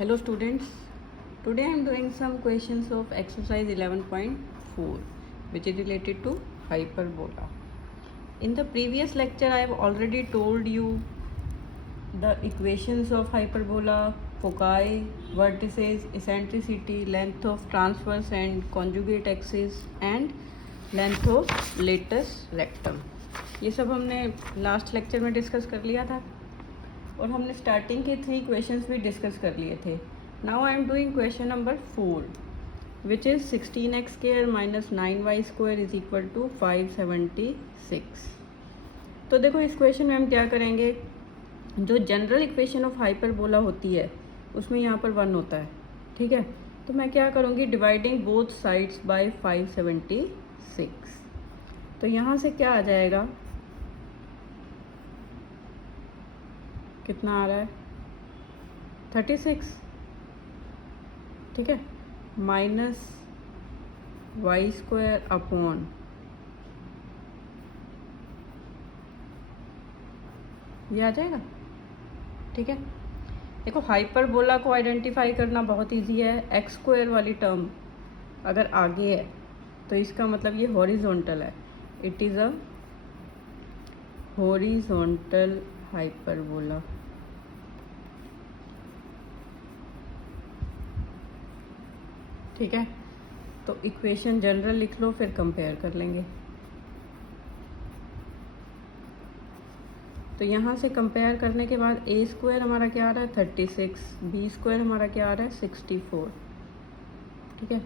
Hello students, today I am doing some questions of exercise 11.4 which is related to hyperbola. In the previous lecture I have already told you the equations of hyperbola, foci, vertices, eccentricity, length of transverse and conjugate axis and length of latus rectum. ये सब हमने last lecture में discuss कर लिया था और हमने starting के 3 क्वेश्चंस भी डिस्कस कर लिए थे. Now I am doing question number 4 which is 16x square minus 9y square is equal to 576. तो देखो इस क्वेश्चन में हम क्या करेंगे, जो जनरल इक्वेशन ऑफ हाइपरबोला होती है उसमें यहाँ पर 1 होता है. ठीक है, तो मैं क्या करूँगी, डिवाइडिंग बोथ साइड्स बाय 576. तो यहाँ से क्या आ जाएगा, कितना आ रहा है 36. ठीक है, माइनस वाई स्क्वायर अपॉन ये आ जाएगा. ठीक है, देखो हाइपरबोला को आइडेंटिफाई करना बहुत इजी है. एक्स स्क्वायर वाली टर्म अगर आगे है तो इसका मतलब ये हॉरिजॉन्टल है. It is a horizontal hyperbola. ठीक है, तो इक्वेशन जनरल लिख लो फिर कंपेयर कर लेंगे. तो यहाँ से कंपेयर करने के बाद ए स्क्वायर हमारा क्या आ रहा है 36, बी स्क्वायर हमारा क्या आ रहा है 64. ठीक है,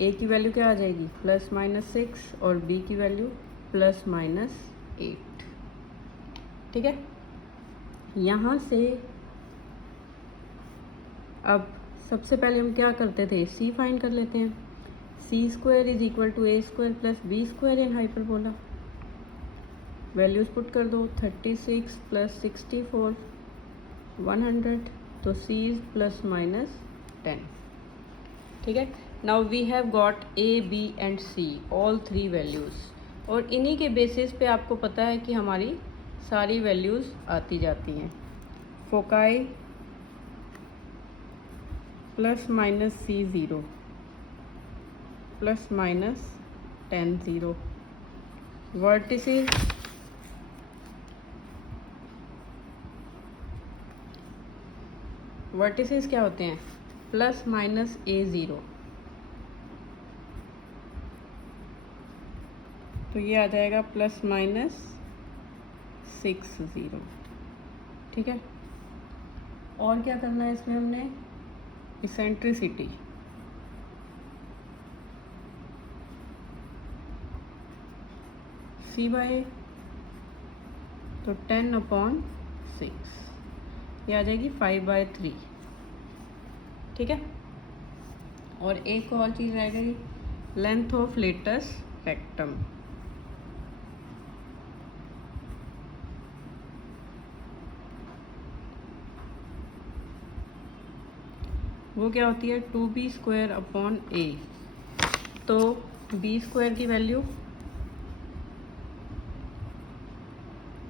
ए की वैल्यू क्या आ जाएगी प्लस माइनस 6 और बी की वैल्यू प्लस माइनस 8. ठीक है, यहाँ से अब सबसे पहले हम क्या करते थे, सी फाइंड कर लेते हैं. C square is equal to A square plus B square in hyperbola. Values put कर दो, 36 प्लस 64 100. तो सी इज प्लस माइनस 10. ठीक है, now we have got A B and C all 3 values और इन्हीं के बेसिस पे आपको पता है कि हमारी सारी वैल्यूज़ आती जाती हैं. फोकाई प्लस माइनस सी 0 प्लस माइनस 10 0. वर्टिसेस वर्टिसेस क्या होते हैं प्लस माइनस ए 0. तो ये आ जाएगा प्लस माइनस 6 0. ठीक है, और क्या करना है इसमें हमने, इसेंट्रिसिटी सी बाई तो 10/6 ये आ जाएगी 5/3. ठीक है, और एक और चीज़ रह गई, लेंथ ऑफ लेटस रेक्टम. वो क्या होती है 2b स्क्वायर अपॉन ए. तो b स्क्वायर की वैल्यू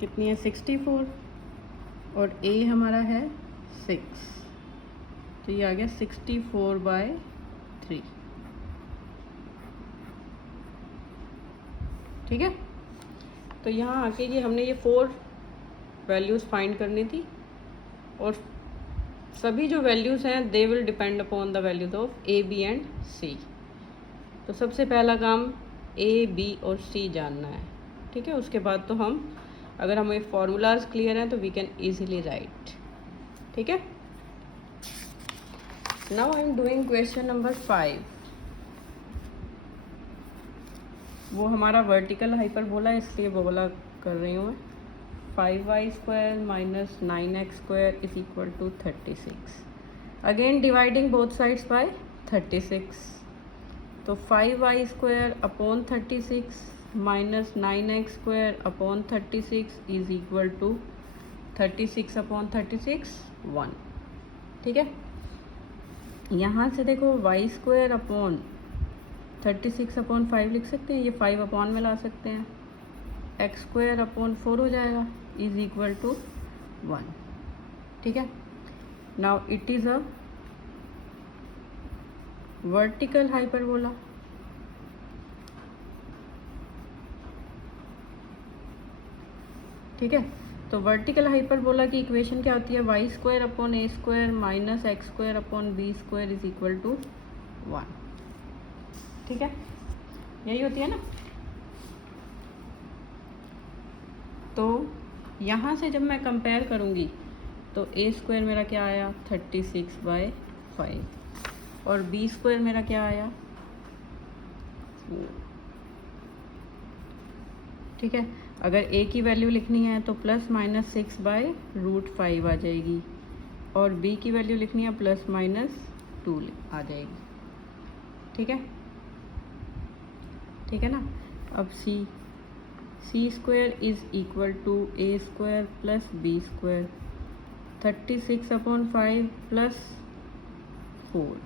कितनी है 64 और a हमारा है 6. तो ये आ गया 64/3. ठीक है, तो यहाँ आके ये हमने ये 4 वैल्यूज़ फाइंड करनी थी और सभी जो वैल्यूज़ हैं they will depend upon the values of A B and C. तो सबसे पहला काम ए बी और सी जानना है. ठीक है, उसके बाद तो हम अगर हमें फॉर्मूलाज क्लियर हैं तो वी कैन इजीली राइट. ठीक है, now I am doing question number 5. वो हमारा वर्टिकल हाइपरबोला इसलिए बोला कर रही हूँ मैं. 5y square minus 9x square is equal to 36. Again dividing both sides by 36. तो 5y square upon 36 minus 9x square upon 36 is equal to 36 upon 36 1. ठीक है, यहाँ से देखो y स्क्वायर अपॉन 36 अपॉन 5 लिख सकते हैं, ये 5 अपॉन में ला सकते हैं. एक्स स्क्वायर अपॉन 4 हो जाएगा इज इक्वल टू 1. ठीक है, now it is a vertical hyperbola, ठीक है। तो वर्टिकल हाइपरबोला की इक्वेशन क्या होती है, Y square upon A square minus X square upon B square is equal to 1, ठीक है, यही होती है ना। तो यहाँ से जब मैं कंपेयर करूँगी तो ए स्क्वायर मेरा क्या आया 36/5 और बी स्क्वायर मेरा क्या आया 4, ठीक है। अगर ए की वैल्यू लिखनी है तो ±6/√5 आ जाएगी और बी की वैल्यू लिखनी है ±2 आ जाएगी, ठीक है, ठीक है ना। अब C square is equal to A square plus B square 36/5 plus 4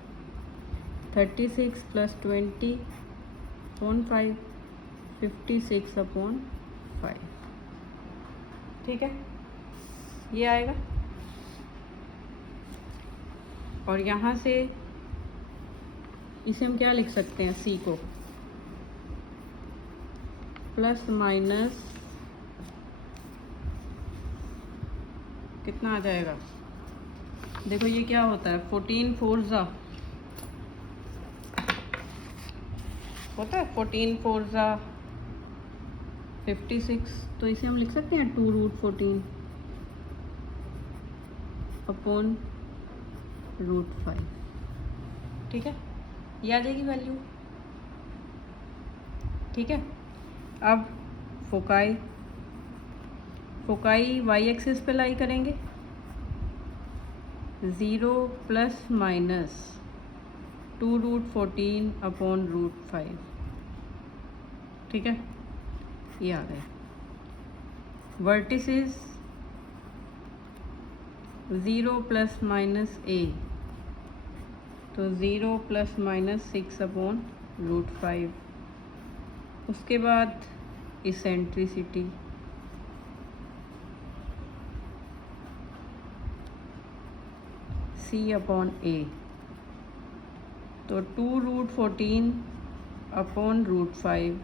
36 plus 20/5 56/5, ठीक है, ये आएगा। और यहाँ से इसे हम क्या लिख सकते हैं, सी को प्लस माइनस कितना आ जाएगा, देखो ये क्या होता है 14 4 होता है, 14 4 56, तो इसे हम लिख सकते हैं 2√14 अपॉन √5, ठीक है, ये आ जाएगी वैल्यू, ठीक है। अब फोकाई वाई एक्सिस पे लाई करेंगे, 0 प्लस माइनस 2√14 अपॉन √5, ठीक है, ये आ गया। वर्टिसेस 0 प्लस माइनस ए, तो 0 प्लस माइनस 6/√5, उसके बाद इसेंट्रिसिटी C अपॉन A, तो 2√14 अपॉन √5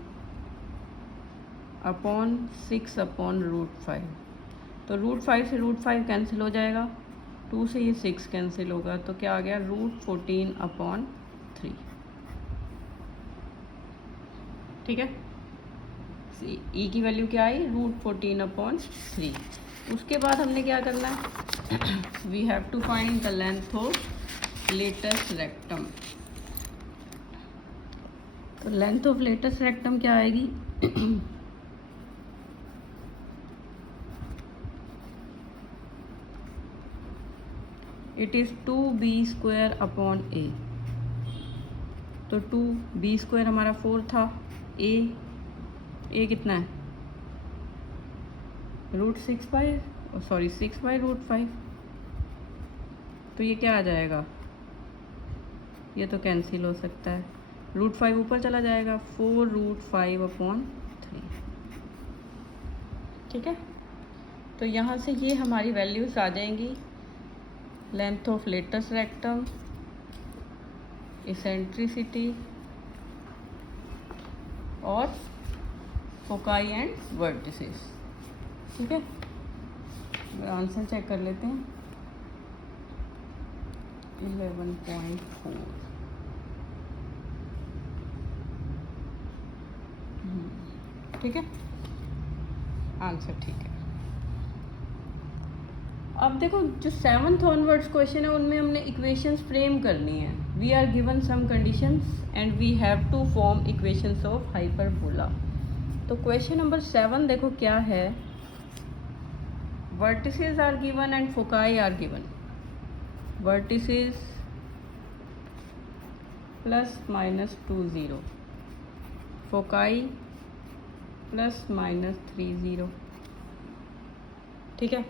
अपॉन 6/√5, तो √5 से √5 कैंसिल हो जाएगा, 2 से ये 6 कैंसिल होगा, तो क्या आ गया √14/3, ठीक है। ई की वैल्यू क्या आई √14/3। उसके बाद हमने क्या करना है, we have to find the length of latus rectum. तो लेंथ ऑफ लेटस रेक्टम क्या आएगी, इट इज़ 2b² अपॉन ए, तो 2b² हमारा 4 था, ए कितना है √6/5, तो ये क्या आ जाएगा, ये तो कैंसिल हो सकता है, √5 ऊपर चला जाएगा, 4√5/3, ठीक है। तो यहाँ से ये हमारी वैल्यूज आ जाएंगी, length of latus rectum, eccentricity और फोकाई एंड वर्टिसेस, ठीक है। आंसर चेक कर लेते हैं, 11.4, ठीक है, आंसर ठीक है। अब देखो जो 7th ऑनवर्ड्स क्वेश्चन है उनमें हमने इक्वेशंस फ्रेम करनी है, we are given some conditions and we have to form equations of hyperbola. तो क्वेश्चन नंबर 7 देखो क्या है, vertices are given and foci are given, vertices ±20, foci ±30, ठीक है।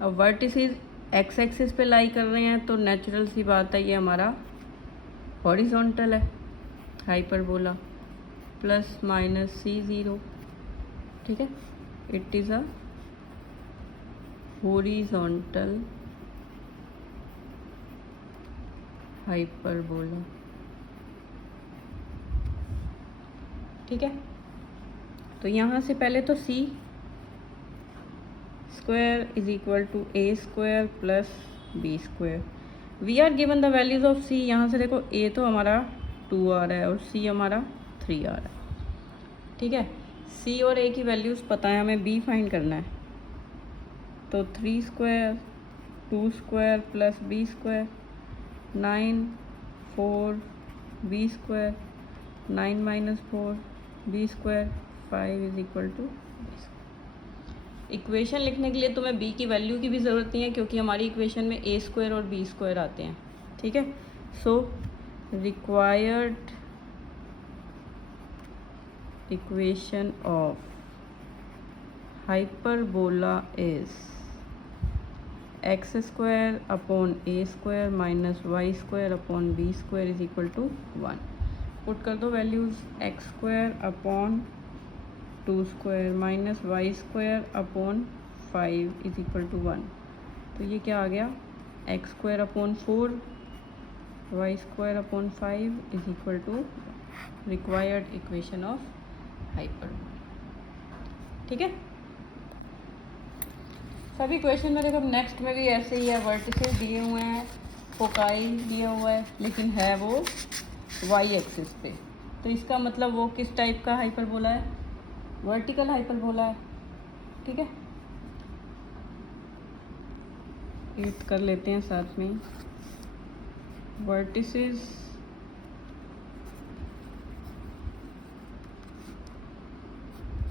अब वर्टिसेस एक्स एक्सिस पे लाई कर रहे हैं, तो नेचुरल सी बात है ये हमारा हॉरिजॉन्टल है हाइपरबोला, ±C0, ठीक है, it is a horizontal hyperbola. ठीक है, तो यहाँ से पहले तो c square is equal to a square plus b square. We are given the values of c। यहाँ से देखो a तो हमारा 2 आ रहा है और c हमारा 3 आ रहा है। ठीक है, c और a की वैल्यूज़ पता है, हमें b फाइंड करना है। तो 3 square 2 square plus b square 9 4 b square 9 minus 4 b square 5 is equal to. इक्वेशन लिखने के लिए तुम्हें b की वैल्यू की भी ज़रूरत नहीं है, क्योंकि हमारी इक्वेशन में a स्क्वायर और b स्क्वायर आते हैं। ठीक है, so required equation of hyperbola is X square upon a square minus Y square upon b square is equal to 1। Put कर दो values, X square upon 2 square minus Y square upon 5 is equal to 1। तो ये क्या आ गया, X square upon 4 Y square upon 5 is equal to required equation of hyperbola. ठीक है, सभी क्वेश्चन में देखो नेक्स्ट में भी ऐसे ही है, वर्टिसेस दिए हुए हैं, फोकाई दिया हुआ है, लेकिन है वो वाई एक्सिस पे। तो इसका मतलब वो किस टाइप का हाइपरबोला है, वर्टिकल हाइपरबोला है। ठीक है, ये कर लेते हैं साथ में। Vertices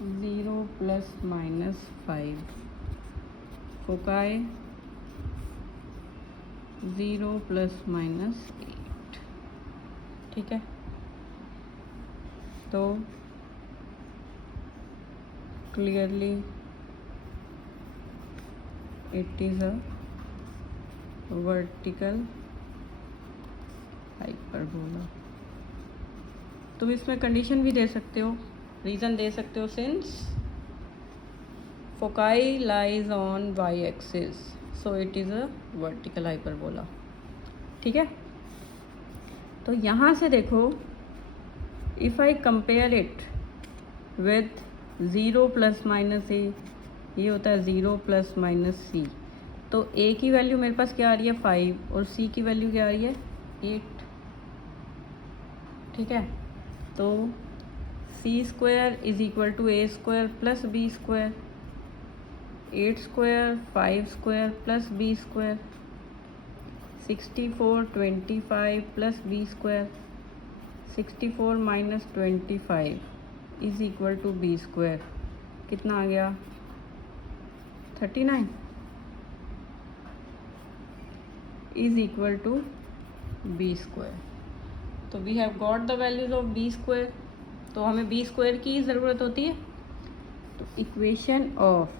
zero plus minus 5, foci 0 plus minus 8। ठीक है, तो clearly it is a vertical hyperbola. तुम इसमें कंडीशन भी दे सकते हो, रीज़न दे सकते हो, since foci lies on Y axis so it is a vertical hyperbola. ठीक है, तो यहाँ से देखो, if I compare it with 0 plus minus A, ये होता है 0 प्लस माइनस सी। तो a की वैल्यू मेरे पास क्या आ रही है 5 और c की वैल्यू क्या आ रही है 8। ठीक है, तो c square is equal to a square plus b square, 8 square 5 square plus b square, 64 25 plus b square, 64 minus 25 is equal to b square. कितना आ गया 39 is equal to b square. तो we have got the values of b square. तो हमें b square की ज़रूरत होती है। तो equation of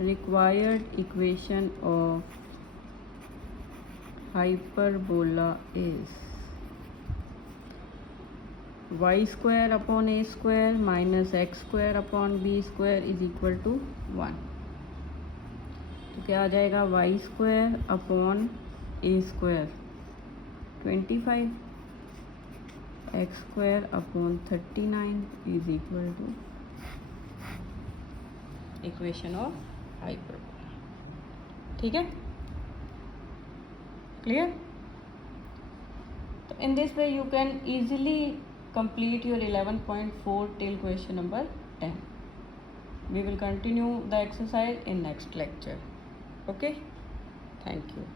required equation of hyperbola is y square upon a square minus x square upon b square is equal to 1। तो क्या आ जाएगा y square upon a square 25, x square upon 39 is equal to equation of hyperbola. ठीक है, clear. तो in this way you can easily complete your 11.4 till question number 10. We will continue the exercise in next lecture. Okay, thank you.